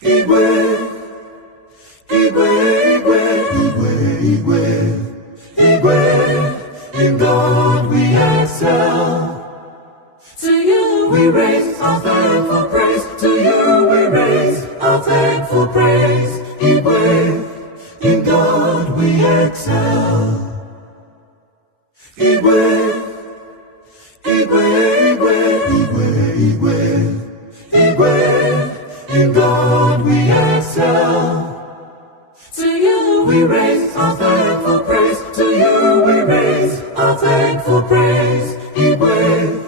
Igwe, Igwe, Igwe, Igwe, Igwe, in God we excel. To you we raise our thankful praise. To you we raise our thankful praise. Igwe, in God we excel. Igwe, Igwe, Igwe, Igwe, Igwe, in God we excel. To you we raise our thankful praise. To you we raise our thankful praise. Igwe,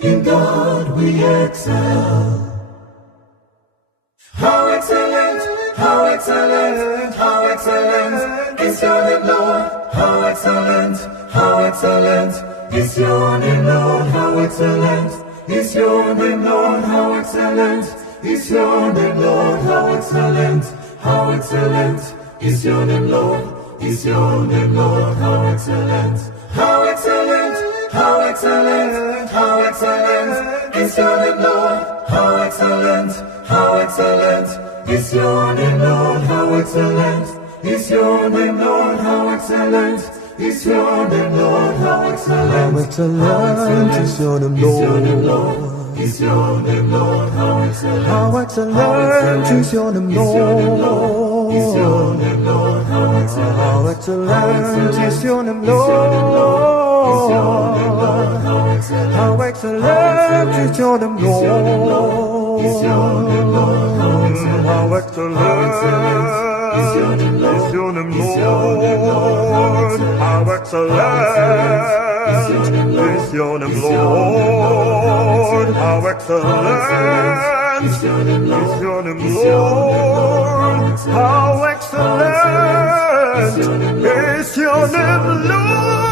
in God we excel. How excellent, how excellent, how excellent is your name, Lord. How excellent, how excellent is your name, Lord. How excellent is your name, Lord. How excellent is your name, Lord. How excellent, how excellent is your name, Lord. Is your name, Lord. How excellent, how excellent, how excellent, how excellent is your name, Lord. How excellent, how excellent is your name, Lord. How excellent is your name, Lord. How excellent is your name, Lord. How excellent, how excellent is your name, Lord. Is your name, Lord. How excellent, how excellent is your name, Lord. Is your name, Lord. How excellent, how excellent is your name, Lord. Is your name, Lord. How excellent, how excellent is your name, Lord. Is your name, Lord. How excellent, how excellent is your name, Lord. Is your name, Lord. How excellent is your name, Lord. How excellent is your name, Lord. How excellent is your name, Lord.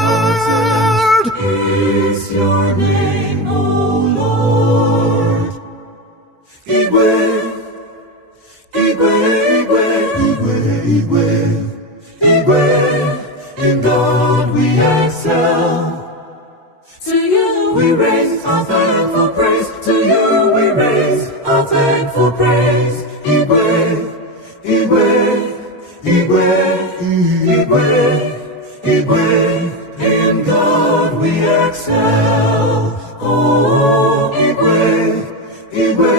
Is your name, O Lord. Igwe, Igwe, Igwe, Igwe, Igwe, in God we excel. To you we raise our thankful praise. To you we raise our thankful praise. Igwe, Igwe, Igwe, Igwe, Igwe, in God we excel. Oh, Igwe, Igwe,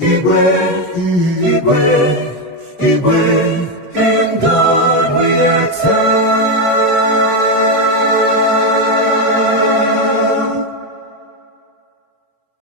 Igwe, Igwe, Igwe.